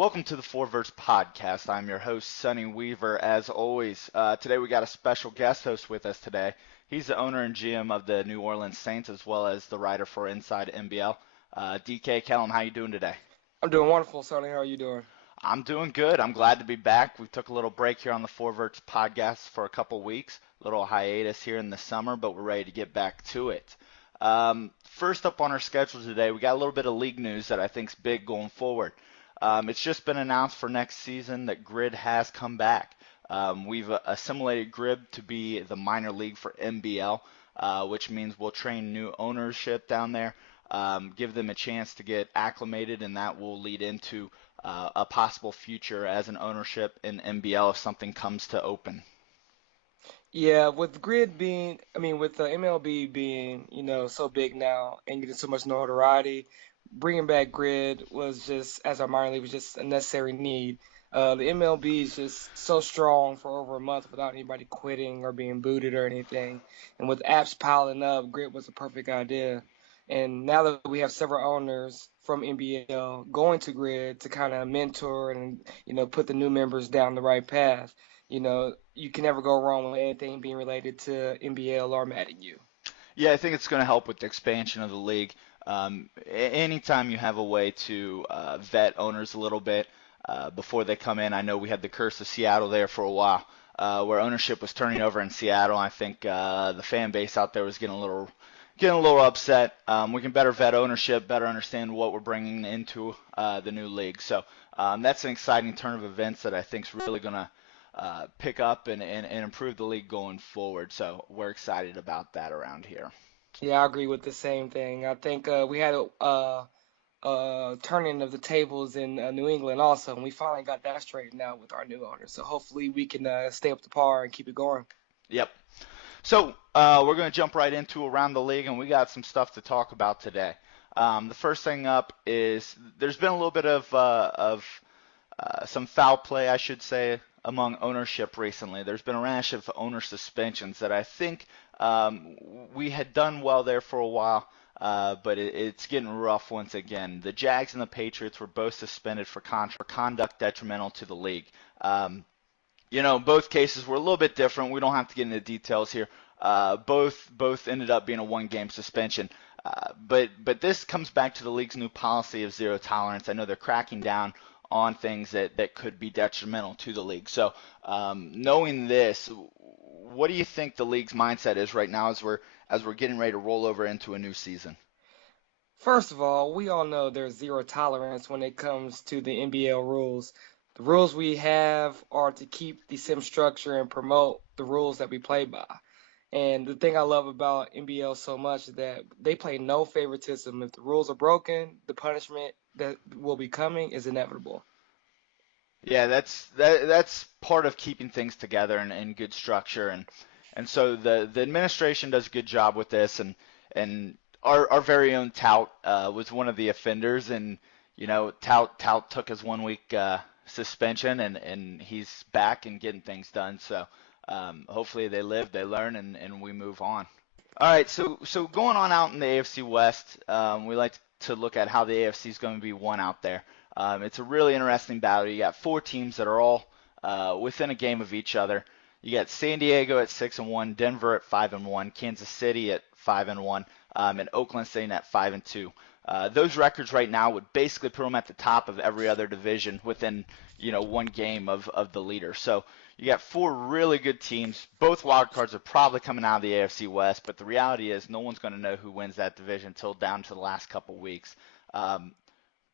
Welcome to the Verts Podcast. I'm your host, Sonny Weaver. As always, today we got a special guest host with us today. He's the owner and GM of the New Orleans Saints, as well as the writer for Inside NBL. DK Kellum, how you doing today? I'm doing wonderful, Sonny. How are you doing? I'm doing good. I'm glad to be back. We took a little break here on the Verts Podcast for a couple weeks, a little hiatus here in the summer, but we're ready to get back to it. First up on our schedule today, we got a little bit of league news that I think is big going forward. It's just been announced for next season that Grid has come back. We've assimilated Grid to be the minor league for NBL, which means we'll train new ownership down there, give them a chance to get acclimated, and that will lead into a possible future as an ownership in NBL if something comes to open. Yeah, with Grid being, with the MLB being, so big now and getting so much notoriety, bringing back Grid was just, as our minor league, was just a necessary need. The MLB is just so strong for over a month without anybody quitting or being booted or anything. And with apps piling up, Grid was a perfect idea. And now that we have several owners from NBL going to Grid to kind of mentor and, put the new members down the right path, you can never go wrong with anything being related to NBL or Madden U. Yeah, I think it's going to help with the expansion of the league. Anytime you have a way to vet owners a little bit before they come in, I know we had the curse of Seattle there for a while, where ownership was turning over in Seattle. I think the fan base out there was getting a little upset. We can better vet ownership, better understand what we're bringing into the new league. So that's an exciting turn of events that I think is really going to pick up and improve the league going forward. So we're excited about that around here. Yeah, I agree with the same thing. I think we had a turning of the tables in New England also, and we finally got that straightened out with our new owner. So hopefully we can stay up to par and keep it going. Yep. So we're going to jump right into around the league, and we got some stuff to talk about today. The first thing up is there's been a little bit of some foul play, I should say, among ownership recently. There's been a rash of owner suspensions that I think we had done well there for a while, but it's getting rough once again. The Jags and the Patriots were both suspended for conduct detrimental to the league. Both cases were a little bit different. We don't have to get into details here. Both ended up being a one-game suspension. But this comes back to the league's new policy of zero tolerance. I know they're cracking down on things that could be detrimental to the league. So knowing this, what do you think the league's mindset is right now as we're getting ready to roll over into a new season? First of all, we all know there's zero tolerance when it comes to the NBL rules. The rules we have are to keep the sim structure and promote the rules that we play by. And the thing I love about NBL so much is that they play no favoritism. If the rules are broken, the punishment that will be coming is inevitable. Yeah, that's part of keeping things together and good structure, and so the administration does a good job with this, and our very own Tout was one of the offenders, and Tout took his 1 week suspension, and he's back and getting things done. So hopefully they live, they learn, and we move on. All right, so going on out in the AFC West, we like to look at how the AFC is going to be won out there. It's a really interesting battle. You got four teams that are all within a game of each other. You got San Diego at 6-1, Denver at 5-1, Kansas City at 5-1, and Oakland sitting at 5-2. Those records right now would basically put them at the top of every other division within one game of the leader. So you got four really good teams. Both wild cards are probably coming out of the AFC West, but the reality is no one's going to know who wins that division until down to the last couple weeks.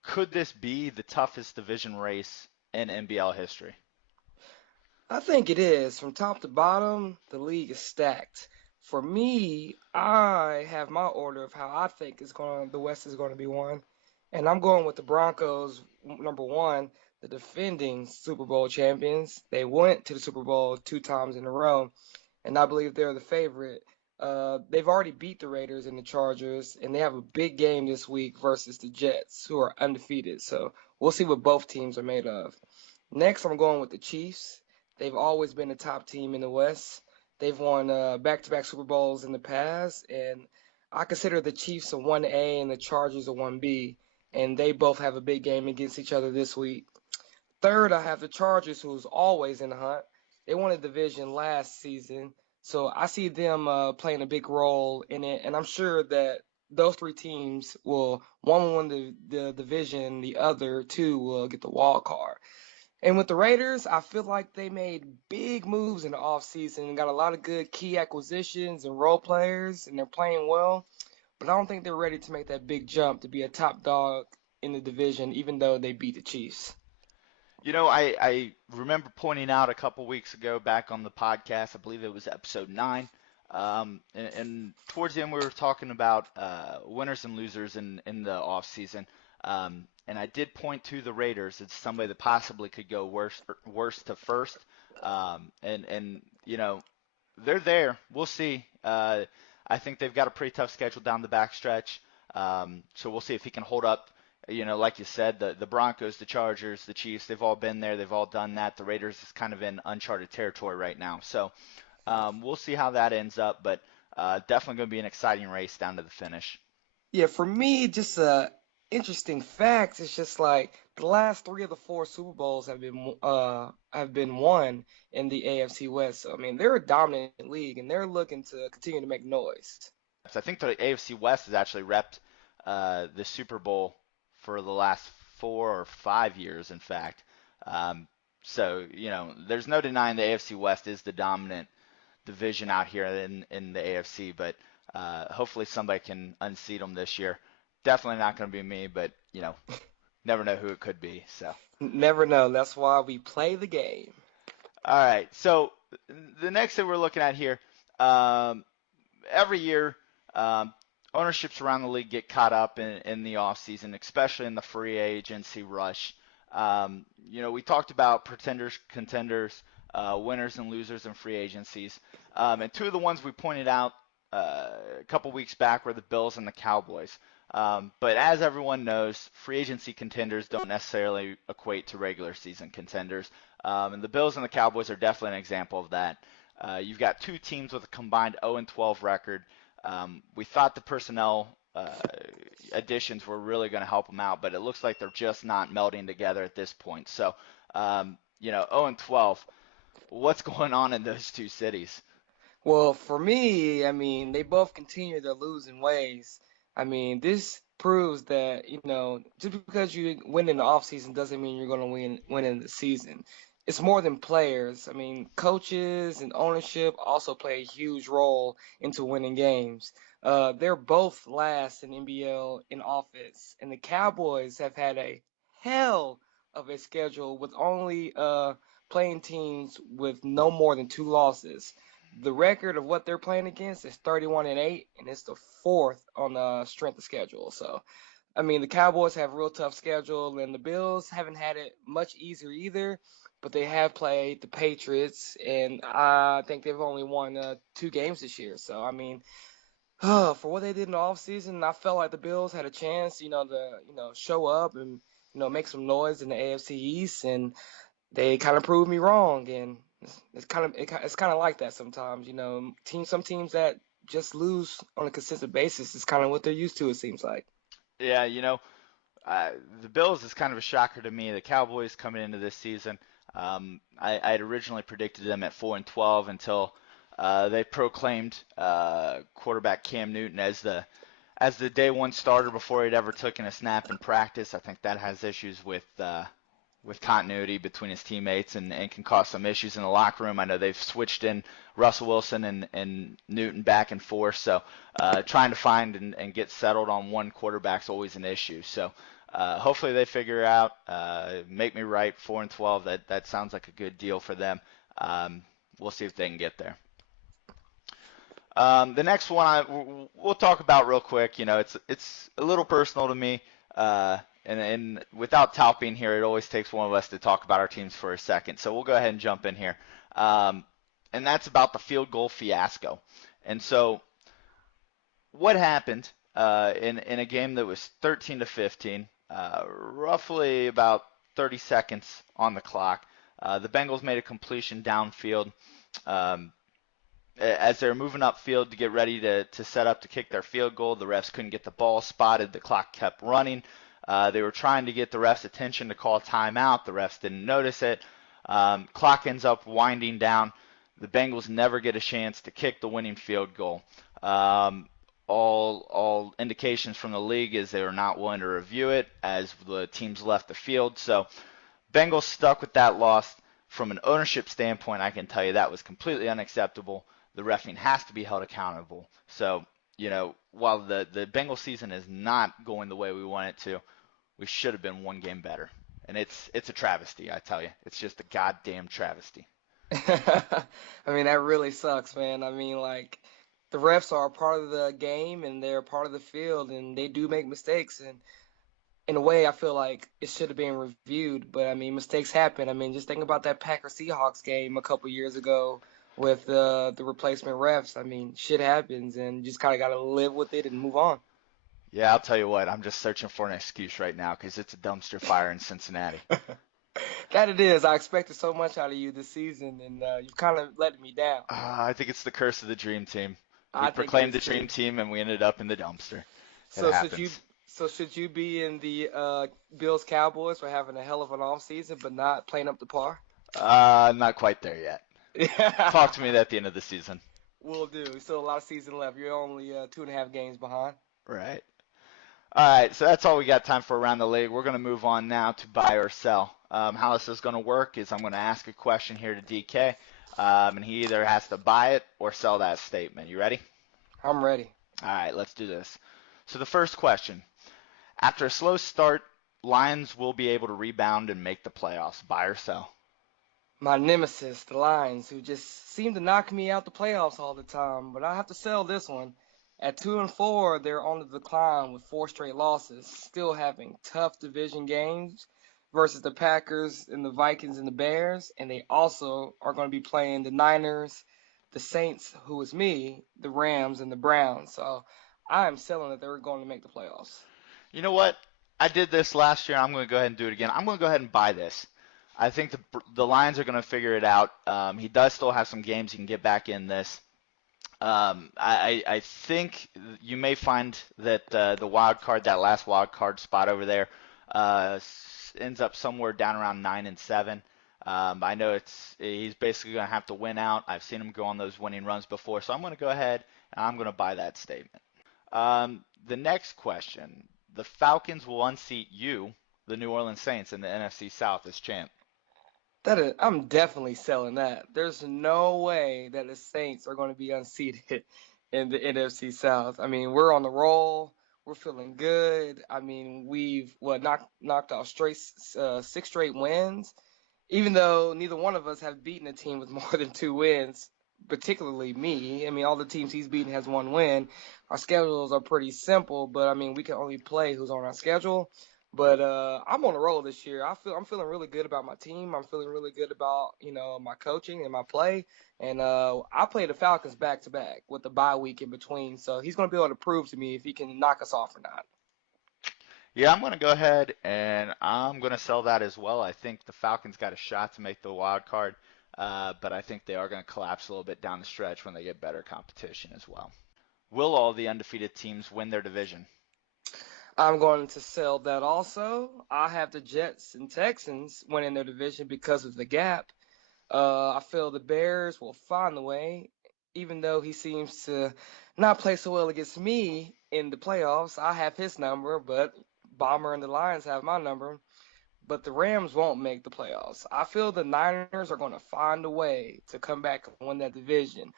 Could this be the toughest division race in NBL history? I think it is. From top to bottom, the league is stacked. For me, I have my order of how I think the West is going to be won. And I'm going with the Broncos, number one, the defending Super Bowl champions. They went to the Super Bowl 2 times in a row, and I believe they're the favorite. They've already beat the Raiders and the Chargers, and they have a big game this week versus the Jets, who are undefeated. So we'll see what both teams are made of. Next, I'm going with the Chiefs. They've always been the top team in the West. They've won back-to-back Super Bowls in the past, and I consider the Chiefs a 1A and the Chargers a 1B, and they both have a big game against each other this week. third, I have the Chargers, who's always in the hunt. They won a division last season, so I see them playing a big role in it, and I'm sure that those three teams will one win the division, the other two will get the wild card. And with the Raiders, I feel like they made big moves in the offseason and got a lot of good key acquisitions and role players, and they're playing well. But I don't think they're ready to make that big jump to be a top dog in the division, even though they beat the Chiefs. I remember pointing out a couple weeks ago back on the podcast, I believe it was episode 9, and towards the end we were talking about winners and losers in the off season. And I did point to the Raiders as somebody that possibly could go worst to first. And they're there. We'll see. I think they've got a pretty tough schedule down the backstretch. So we'll see if he can hold up. Like you said, the Broncos, the Chargers, the Chiefs, they've all been there. They've all done that. The Raiders is kind of in uncharted territory right now. So we'll see how that ends up. But definitely going to be an exciting race down to the finish. Yeah, for me, just interesting facts. It's just like the last three of the four Super Bowls have been won in the AFC West. So I mean, they're a dominant league, and they're looking to continue to make noise. So I think the AFC West has actually repped the Super Bowl for the last 4 or 5 years, in fact. So there's no denying the AFC West is the dominant division out here in the AFC, but hopefully somebody can unseat them this year. Definitely not going to be me, but never know who it could be. So Never know. That's why we play the game. all right. So the next thing we're looking at here, every year, ownerships around the league get caught up in the offseason, especially in the free agency rush. We talked about pretenders, contenders, winners and losers in free agencies. And two of the ones we pointed out a couple weeks back were the Bills and the Cowboys. But as everyone knows, free agency contenders don't necessarily equate to regular season contenders. And the Bills and the Cowboys are definitely an example of that. You've got two teams with a combined 0-12 record. We thought the personnel additions were really going to help them out, but it looks like they're just not melding together at this point. So, 0-12, what's going on in those two cities? Well, for me, I mean, they both continue their losing ways. I mean, this proves that, just because you win in the offseason doesn't mean you're going to win in the season. It's more than players. I mean, coaches and ownership also play a huge role into winning games. They're both last in NBL in offense, and the Cowboys have had a hell of a schedule with only playing teams with no more than 2 losses. The record of what they're playing against is 31-8, and it's the fourth on the strength of schedule. So, I mean, the Cowboys have a real tough schedule, and the Bills haven't had it much easier either, but they have played the Patriots, and I think they've only won 2 games this year. So, I mean, for what they did in the offseason, I felt like the Bills had a chance, to show up and make some noise in the AFC East, and they kind of proved me wrong. And it's kind of like that sometimes. Some teams that just lose on a consistent basis is kind of what they're used to. It seems like. Yeah, the Bills is kind of a shocker to me. The Cowboys coming into this season, I had originally predicted them at 4-12 until they proclaimed quarterback Cam Newton as the day one starter before he'd ever taken a snap in practice. I think that has issues with continuity between his teammates and can cause some issues in the locker room. I know they've switched in Russell Wilson and Newton back and forth, so trying to find and get settled on one quarterback's always an issue. So hopefully they figure out, make me right, 4-12. That sounds like a good deal for them. We'll see if they can get there. The next one we'll talk about real quick. It's a little personal to me. And without Tal being here, it always takes one of us to talk about our teams for a second. So we'll go ahead and jump in here. And that's about the field goal fiasco. And so what happened in a game that was 13-15, roughly about 30 seconds on the clock, the Bengals made a completion downfield. As they were moving upfield to get ready to set up to kick their field goal, the refs couldn't get the ball spotted. The clock kept running. They were trying to get the ref's attention to call timeout. The refs didn't notice it. Clock ends up winding down. The Bengals never get a chance to kick the winning field goal. All indications from the league is they were not willing to review it as the teams left the field. So Bengals stuck with that loss. From an ownership standpoint, I can tell you that was completely unacceptable. The reffing has to be held accountable. So, while the Bengals season is not going the way we want it to, we should have been one game better. And it's a travesty, I tell you. It's just a goddamn travesty. I mean, that really sucks, man. I mean, like, the refs are a part of the game and they're a part of the field and they do make mistakes. And in a way, I feel like it should have been reviewed. But I mean, mistakes happen. I mean, just think about that Packers Seahawks game a couple years ago with the replacement refs. I mean, shit happens and you just kind of got to live with it and move on. Yeah, I'll tell you what, I'm just searching for an excuse right now because it's a dumpster fire in Cincinnati. That it is. I expected so much out of you this season, and you've kind of let me down. I think it's the curse of the dream team. We I think it proclaimed is the dream too. team and we ended up in the dumpster. It So should you happens. so should you be in the Bills Cowboys for having a hell of an off season but not playing up to par? Not quite there yet. Yeah, Talk to me at the end of the season. will do. Still a lot of season left. You're only 2.5 games behind. Right. All right, so that's all we got time for around the league. We're going to move on now to buy or sell. How this is going to work is I'm going to ask a question here to DK, and he either has to buy it or sell that statement. You ready? I'm ready. All right, let's do this. So the first question. After a slow start, Lions will be able to rebound and make the playoffs. Buy or sell? My nemesis, the Lions, who just seem to knock me out the playoffs all the time, but I have to sell this one. At 2-4, they're on the decline with 4 straight losses, still having tough division games versus the Packers and the Vikings and the Bears, and they also are going to be playing the Niners, the Saints, who is me, the Rams, and the Browns. So I am selling that they're going to make the playoffs. You know what? I did this last year. I'm going to go ahead and do it again. I'm going to go ahead and buy this. I think the Lions are going to figure it out. He does still have some games he can get back in this. I think you may find that the wild card, that last wild card spot over there, ends up somewhere down around 9-7. I know he's basically going to have to win out. I've seen him go on those winning runs before, so I'm going to go ahead and I'm going to buy that statement. The next question: the Falcons will unseat you, the New Orleans Saints, in the NFC South as champ. I'm definitely selling that. There's no way that the Saints are going to be unseated in the NFC South. I mean, we're on the roll. We're feeling good. I mean, we've knocked off 6 straight wins, even though neither one of us have beaten a team with more than 2 wins. Particularly me. I mean, all the teams he's beaten has 1 win. Our schedules are pretty simple, but I mean, we can only play who's on our schedule. But I'm on a roll this year. I'm feeling really good about my team. I'm feeling really good about my coaching and my play. And I play the Falcons back to back with the bye week in between. So he's going to be able to prove to me if he can knock us off or not. Yeah, I'm going to go ahead and I'm going to sell that as well. I think the Falcons got a shot to make the wild card, but I think they are going to collapse a little bit down the stretch when they get better competition as well. Will all the undefeated teams win their division? I'm going to sell that also. I have the Jets and Texans winning their division because of the gap. I feel the Bears will find the way, even though he seems to not play so well against me in the playoffs. I have his number, but Bomber and the Lions have my number. But the Rams won't make the playoffs. I feel the Niners are going to find a way to come back and win that division.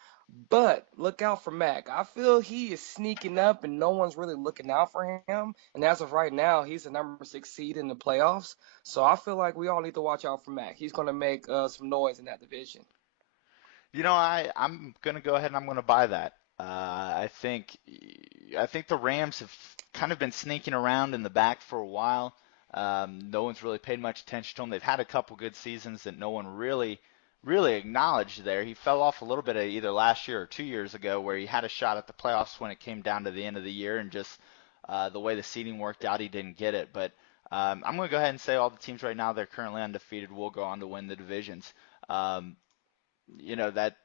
But look out for Mac. I feel he is sneaking up and no one's really looking out for him. And as of right now, he's the number 6 seed in the playoffs. So I feel like we all need to watch out for Mac. He's going to make some noise in that division. I'm going to go ahead and I'm going to buy that. I think the Rams have kind of been sneaking around in the back for a while. No one's really paid much attention to him. They've had a couple good seasons that no one really acknowledged there. He fell off a little bit either last year or 2 years ago where he had a shot at the playoffs when it came down to the end of the year and just the way the seeding worked out, he didn't get it. But I'm going to go ahead and say all the teams right now, they're currently undefeated, will go on to win the divisions. Um,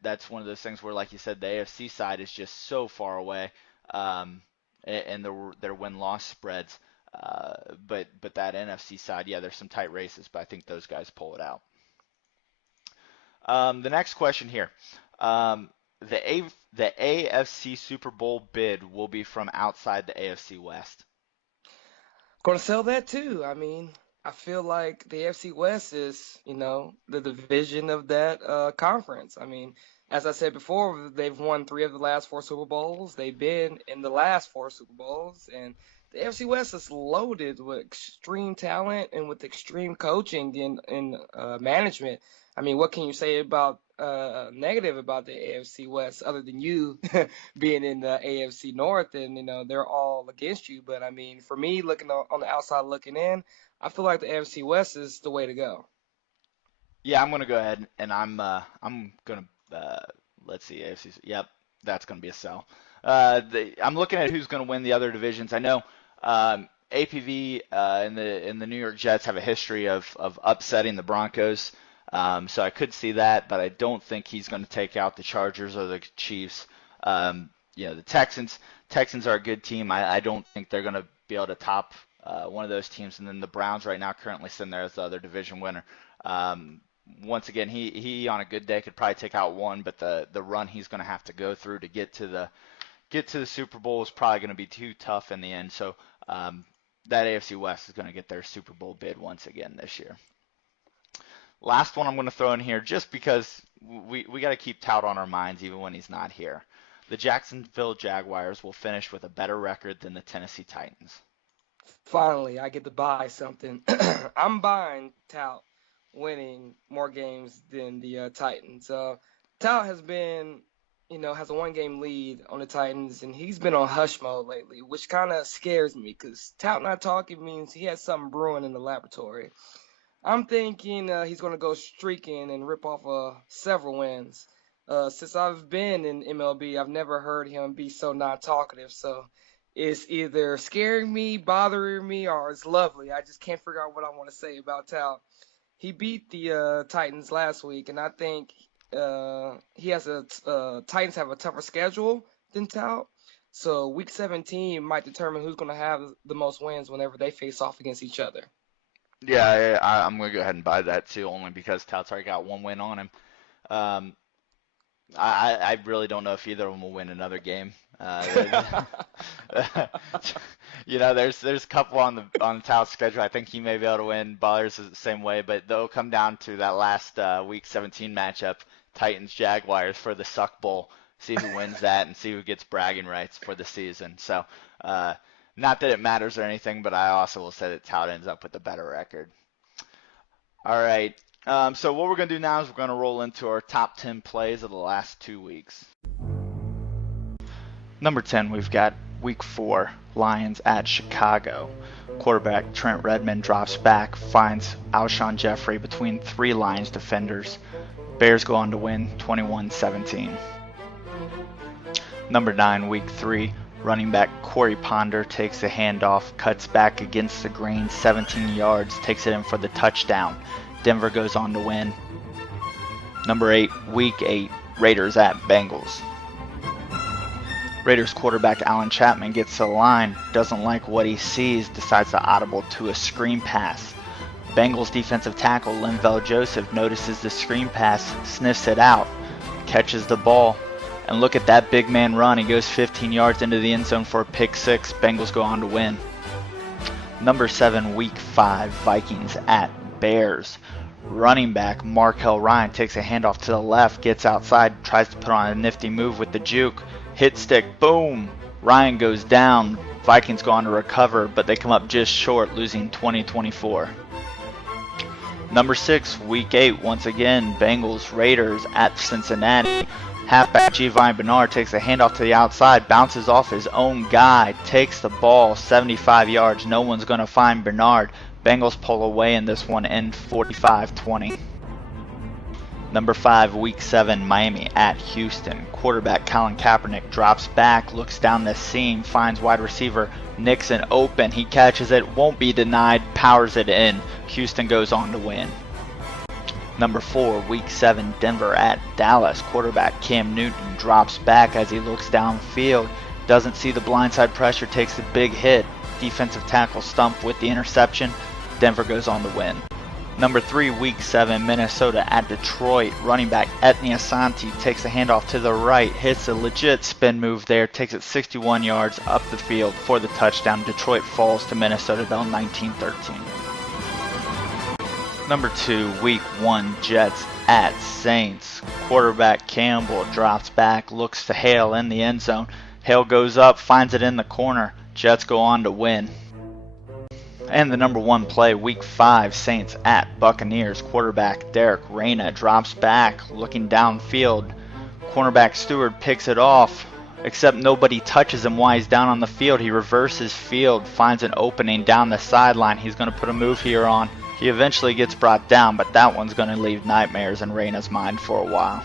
that's one of those things where, like you said, the AFC side is just so far away, and their win-loss spreads. But that NFC side, yeah, there's some tight races, but I think those guys pull it out. The next question here. Um, the AFC Super Bowl bid will be from outside the AFC West. Gonna sell that too. I mean, I feel like the AFC West is, the division of that conference. I mean, as I said before, they've won three of the last four Super Bowls. They've been in the last four Super Bowls, and the AFC West is loaded with extreme talent and with extreme coaching and management. I mean, what can you say about negative about the AFC West other than you being in the AFC North and they're all against you? But I mean, for me, looking on the outside looking in, I feel like the AFC West is the way to go. Yeah, I'm gonna go ahead and I'm gonna let's see, AFC. Yep, that's gonna be a sell. I'm looking at who's gonna win the other divisions. I know APV and the New York Jets have a history of upsetting the Broncos. So I could see that, but I don't think he's going to take out the Chargers or the Chiefs. The Texans are a good team. I don't think they're going to be able to top one of those teams. And then the Browns right now currently sitting there as the other division winner. Once again, he on a good day could probably take out one, but the run he's going to have to go through to get to the Super Bowl is probably going to be too tough in the end. So that AFC West is going to get their Super Bowl bid once again this year. Last one I'm going to throw in here just because we got to keep Tout on our minds even when he's not here. The Jacksonville Jaguars will finish with a better record than the Tennessee Titans. Finally, I get to buy something. I'm buying Tout winning more games than the Titans. Tout has been, has a one-game lead on the Titans, and he's been on hush mode lately, which kind of scares me because Tout not talking means he has something brewing in the laboratory. I'm thinking he's going to go streaking and rip off several wins. Since I've been in MLB, I've never heard him be so not talkative. So it's either scaring me, bothering me, or it's lovely. I just can't figure out what I want to say about Tout. He beat the Titans last week, and I think Titans have a tougher schedule than Tout. So Week 17 might determine who's going to have the most wins whenever they face off against each other. Yeah, I'm going to go ahead and buy that too, only because Tout's already got one win on him. I really don't know if either of them will win another game. There's a couple on Tout's schedule. I think he may be able to win. Ballers is the same way, but they'll come down to that last Week 17 matchup, Titans-Jaguars for the Suck Bowl. See who wins that and see who gets bragging rights for the season. So, not that it matters or anything, but I also will say that Tout ends up with a better record. All right. So what we're going to do now is we're going to roll into our top 10 plays of the last 2 weeks. Number 10, we've got Week 4, Lions at Chicago. Quarterback Trent Redmond drops back, finds Alshon Jeffrey between three Lions defenders. Bears go on to win 21-17. Number 9, Week 3, running back Corey Ponder takes a handoff, cuts back against the grain 17 yards, takes it in for the touchdown. Denver goes on to win. Number 8, Week 8, Raiders at Bengals. Raiders quarterback Allen Chapman gets to the line, doesn't like what he sees, decides to audible to a screen pass. Bengals defensive tackle Linval Joseph notices the screen pass, sniffs it out, catches the ball, and look at that big man run. He goes 15 yards into the end zone for a pick six. Bengals go on to win. Number 7, Week 5, Vikings at Bears. Running back Markel Ryan takes a handoff to the left, gets outside, tries to put on a nifty move with the juke. Hit stick, boom! Ryan goes down. Vikings go on to recover, but they come up just short, losing 20-24. Number 6, Week 8, once again, Bengals Raiders at Cincinnati. Halfback Giovanni Bernard takes a handoff to the outside, bounces off his own guy, takes the ball 75 yards. No one's going to find Bernard. Bengals pull away in this one in 45-20. Number 5, Week 7, Miami at Houston. Quarterback Colin Kaepernick drops back, looks down the seam, finds wide receiver Nixon open. He catches it, won't be denied, powers it in. Houston goes on to win. Number 4, Week 7, Denver at Dallas. Quarterback Cam Newton drops back as he looks downfield. Doesn't see the blindside pressure, takes a big hit. defensive tackle Stump with the interception. Denver goes on to win. Number 3, Week 7, Minnesota at Detroit. Running back Etnia Santi takes a handoff to the right, hits a legit spin move there, takes it 61 yards up the field for the touchdown. Detroit falls to Minnesota down 19-13. Number 2, Week 1, Jets at Saints. Quarterback Campbell drops back, looks to Hale in the end zone. Hale goes up, finds it in the corner. Jets go on to win. And the number 1 play, Week 5, Saints at Buccaneers. Quarterback Derek Reyna drops back, looking downfield. Cornerback Stewart picks it off, except nobody touches him while he's down on the field. He reverses field, finds an opening down the sideline. He's going to put a move here on. He eventually gets brought down, but that one's going to leave nightmares in Reyna's mind for a while.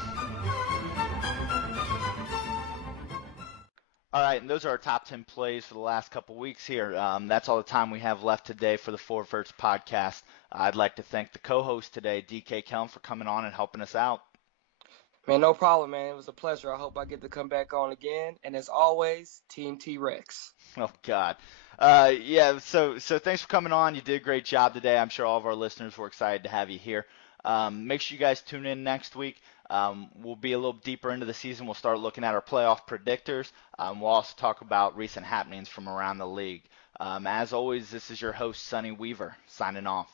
All right, and those are our top 10 plays for the last couple weeks here. That's all the time we have left today for the Verts podcast. I'd like to thank the co-host today, DK Kellum, for coming on and helping us out. Man, no problem, man. It was a pleasure. I hope I get to come back on again. And as always, Team T-Rex. Oh, God. So thanks for coming on. You did a great job today. I'm sure all of our listeners were excited to have you here. Make sure you guys tune in next week. We'll be a little deeper into the season. We'll start looking at our playoff predictors. We'll also talk about recent happenings from around the league. As always, this is your host, Sonny Weaver, signing off.